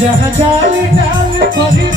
जहाँ जाल डाल परी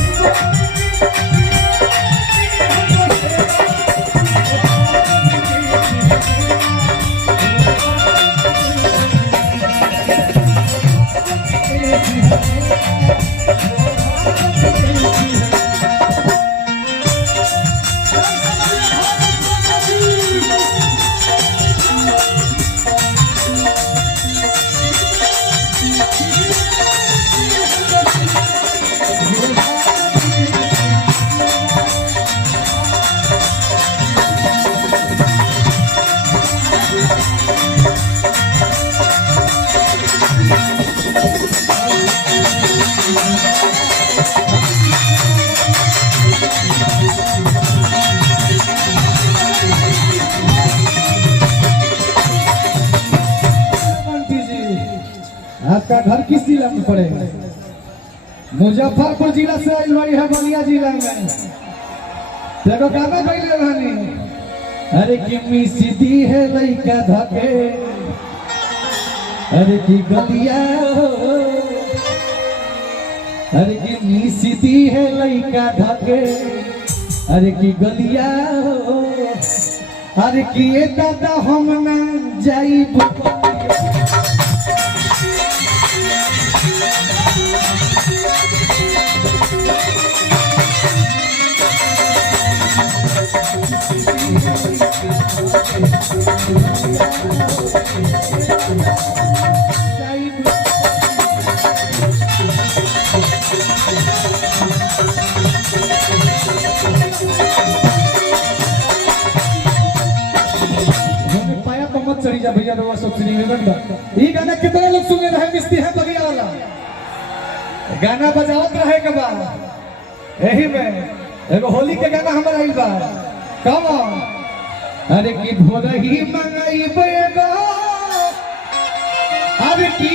आपका घर किस जिला में पड़ेगा? मुजफ्फरपुर जिला से आई हुई है, बलिया जिला में। देखो गाना पहले रहनी, अरे कि सीधी है लइका धके, अरे की गलिया, अरे कि सीधी है लइका धके, अरे की गलिया, अरे कि ये दादा हम ना जाई पाया तो मत चढ़ी जा भैया, तो सबसे निवेदन बा। ये गाना कितने लोग सुने रहे? मिस्ती है बगिया वाला गाना बजावत रहे के बाद यही में एगो होली के गाना हमारा आइल बा। कब अरे की भोरही मंगाई बेगा, अरे की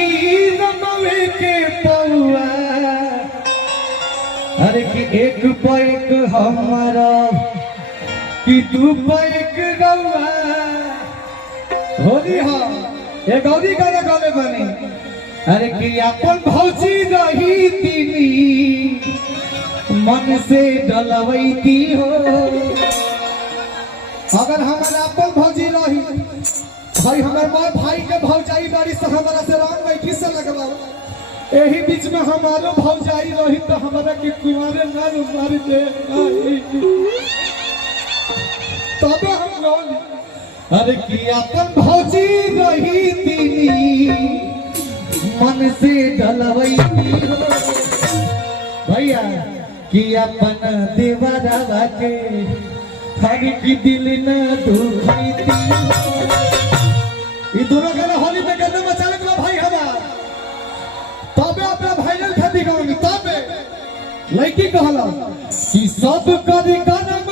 रमवे के पौआ, अरे की एक पैक हमारा कि तू पैक रउआ। होली हा एक गौरी गाना गावे बनी, अरे कि अपन भौजी रही तीनी मन से डलवैती हो। अगर हमारा अपन भौजी रही भाई, हमारे माँ भाई के भौजाई बारी से हमारा से रंग बैठी से लगवाओ, यही बीच में हमारो भौजाई रही तो हमारा के कुमारे ना मार दे तबे हम लोग। अरे कि अपन भौजी रही तीनी मन से डलवैती हो भैया, कि अपन देवरवा के हर की दिल न दुखैती। ये दोनों गाना होली में गाना मचाने के भाई हमारा तबे अपना भाईरल खेती गाँव तबे लड़की कहला कि सब कर गरम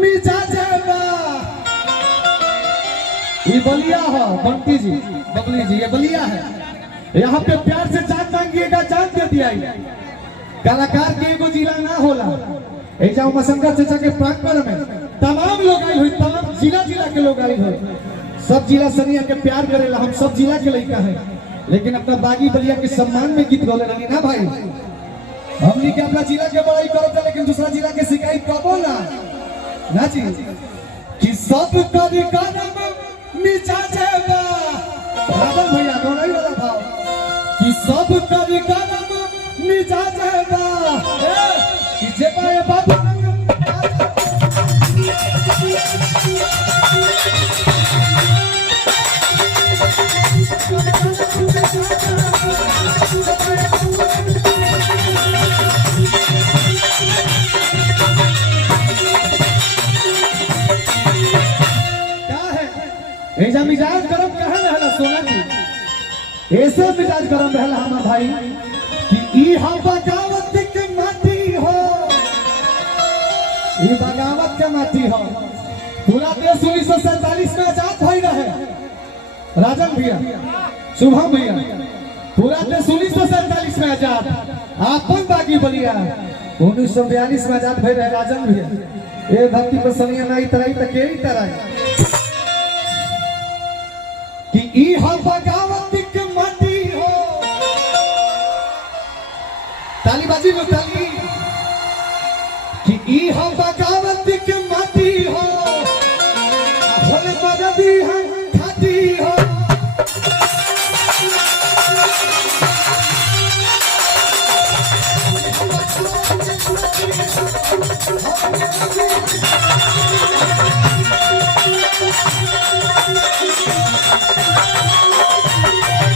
मिजाज बा। ये बलिया है बंटी जी, बबली जी, ये बलिया है। यहाँ पे प्यार से जान मांगिएगा, जान दे दिया। कलाकार के एगो जिला ना होला, ऐसा मसंगा चाचा के प्रांगण में तमाम लोग आई हुई, तमाम जिला जिला के लोग आई हुई। सब जिला सनिया के प्यार करेला, हम सब जिला के लड़का है, लेकिन अपना बागी बलिया के सम्मान में गीत बोले रही ना भाई। हमने के अपना जिला के बड़ाई करते, लेकिन दूसरा जिला के शिकायत कबो ना जी। कि सब कर गरम मिजाज बा, रावण भैया दोनों ही वाला भाव, कि सब कर गरम मिजाज बा, कि जे पाए बाबू ऐसा मिजाज गरम कहा रहला सोना जी, ऐसे मिजाज गरम रहला हमार भाई कि ई हम बगावत के माटी हो, ई बगावत के माटी हो। पूरा देश 1947 में आजाद भई रहे, राजन भैया, शुभम भैया, पूरा देश 1947 में आजाद। आपन बागी बलिया 1942 में आजाद भई रहे राजन भैया। ये धरती पर सनिया नहीं तराई तक यही तराई कि ई हम बगावत के माटी हो, ताली लो ताली कि ई हम बगावत के माटी हो होले मददी है खाती हो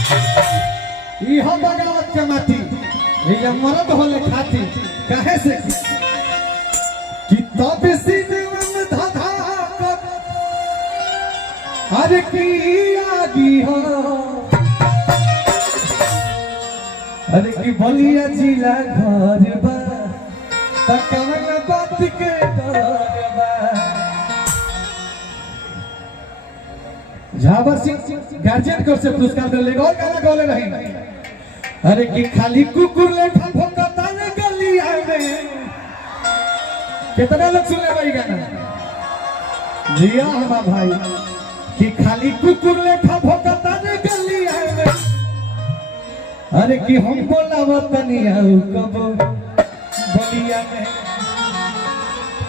ई हम बगावत के माटी ये मरद होले खाती काहे से कि तब सीने धाधा अरे की आगी हो अरे की बलिया जिला घर बा तकवन बात के डर बा झाबर सिंह गार्जियन को से पुरस्कार दे लेगा और गाना गौले रही अरे की खाली कुकुर ले भोंकता ने गली आवे कितना लोग सुने भाई गाना जिया हमारा भाई कि खाली कुकुर ले भोंकता ने गली आवे अरे कि हम बोलावा तनी आऊ कब बलिया में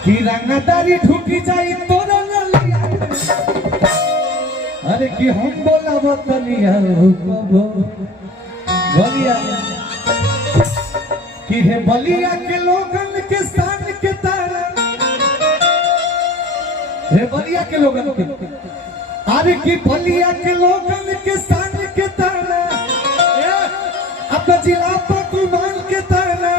कि रंगदारी ढूंढी जाई तोरा गली आवे अरे कि हम बोलावा तनी आऊ कब बलिया कि है बलिया के लोगन के शान के तारा है बलिया के लोगन के अरे कि बलिया के लोगन के शान के तारा अपना जिला पकुमान के तारा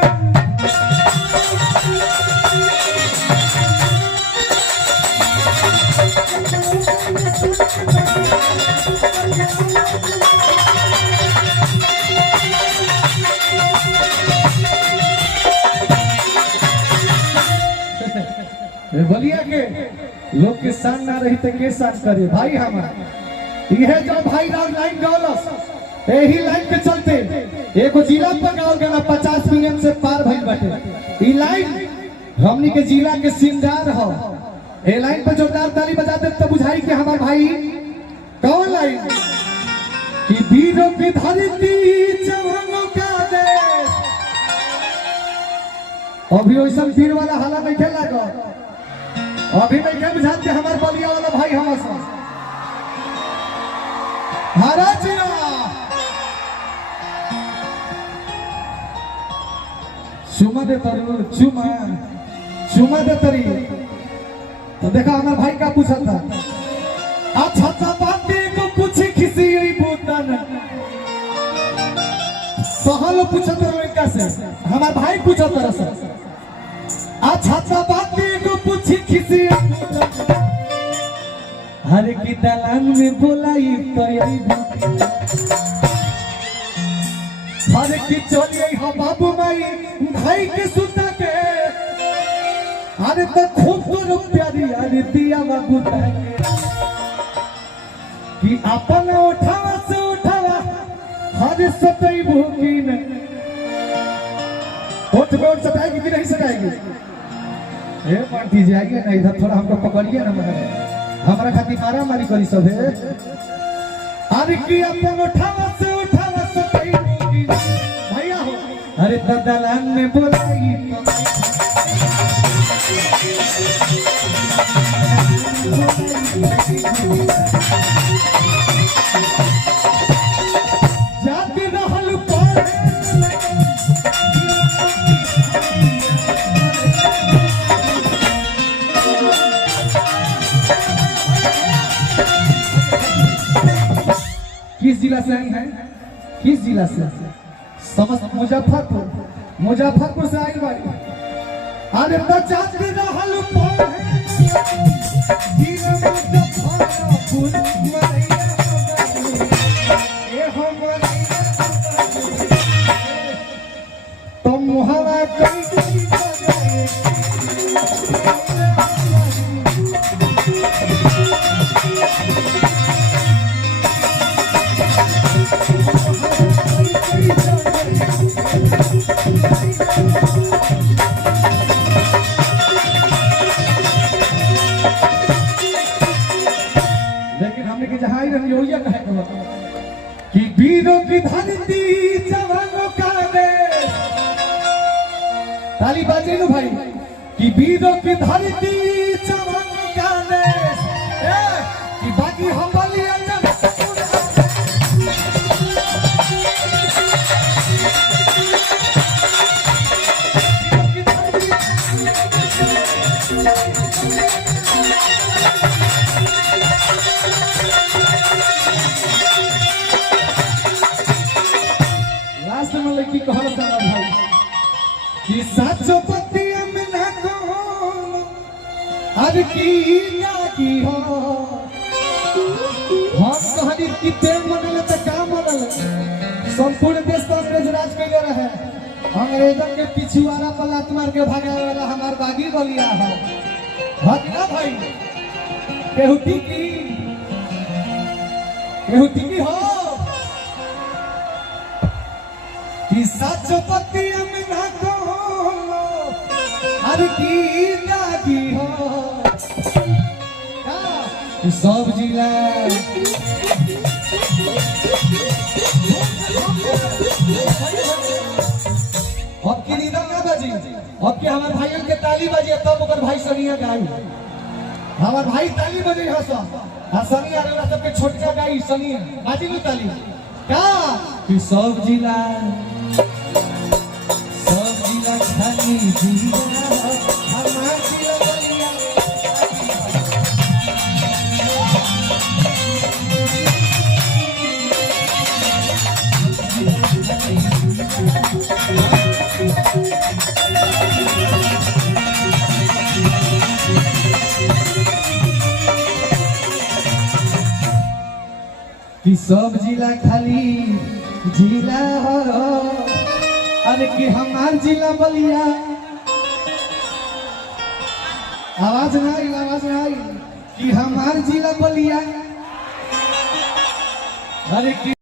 बलिया के लोग के शान ना रही तो के शान करे भाई हमारा यह जो भाई राव लाइन गौलस यही लाइन के चलते एगो जिला पर गाँव गया 50 मिलियन से पार भइल बाटे ई लाइन हमनी के जिला के सिंगार हो ए लाइन पर जोरदार ताली बजाते तो बुझाई कि हमार भाई कौन लाइन कि वीरों की धरती जवानों का देश अभी वैसा वीर वाला हाला नहीं खेला गो अभी नहीं क्या बुझाते हमारे बलिया वाला भाई हमारे महाराज चुमा दे तरू चुमा दे तरी तो देखा हमारे भाई का पूछा था अच्छा सा बातें को पूछी किसी हुई भूतन सहलो पूछा था इनका से हमारे भाई पूछा था सर अच्छा सा बातें को पूछी किसी हर की दलान में बोलाई तो हर की चलिए हो बाबू माई भाई के सुता के अरे तो खूब तो प्यारी अरे दिया बाबू कि अपन उठावा से उठावा हर सतई भूखी में उठ बोट सटाएगी कि नहीं सटाएगी ए पार्टी जाइए ना इधर थोड़ा हमको पकड़िए ना हमारा खातिर मारा मारी करी सब है अरे की अपन उठावा से सतई भूखी भैया हो अरे दलान में बोलाई जाति रहल पर किस जिला से आई है किस जिला से समस्त मुजफ्फरपुर से आई भाई अरे जाति रहल पर तुम हवा कि वीरों की धरती जवानों का देश ताली बाजे नु भाई कि वीरों की धरती चमन गाने कि बाकी हम बलिया लास्ट में लड़की कहल भाई कि साचो पतिया में ना को हर की हो हम कहनी कि ते मनल त का मनल संपूर्ण देश पर अंग्रेज राज कैले रहे अंग्रेजन के पिछुआरा पर लात मार के भागावे वाला हमार बागी बलिया है भगना भाई केहुटी की हो कि साचो पतिया में ना को हर की हो कि सब जिला अब की नींद ना बजी अब के हमार भाइयों के ताली बजी तब ओकर भाई सनिया गाई हमार भाई ताली बजे हंसा आ सनिया रे सब के छोटका गाई सनिया बाजी नु ताली का कि सब जिला खाली जिला हमार जिला बलिया कि सब जिला खाली जिला हो अरे कि हमार जिला बलिया आवाज ना आई कि हमार जिला बलिया अरे कि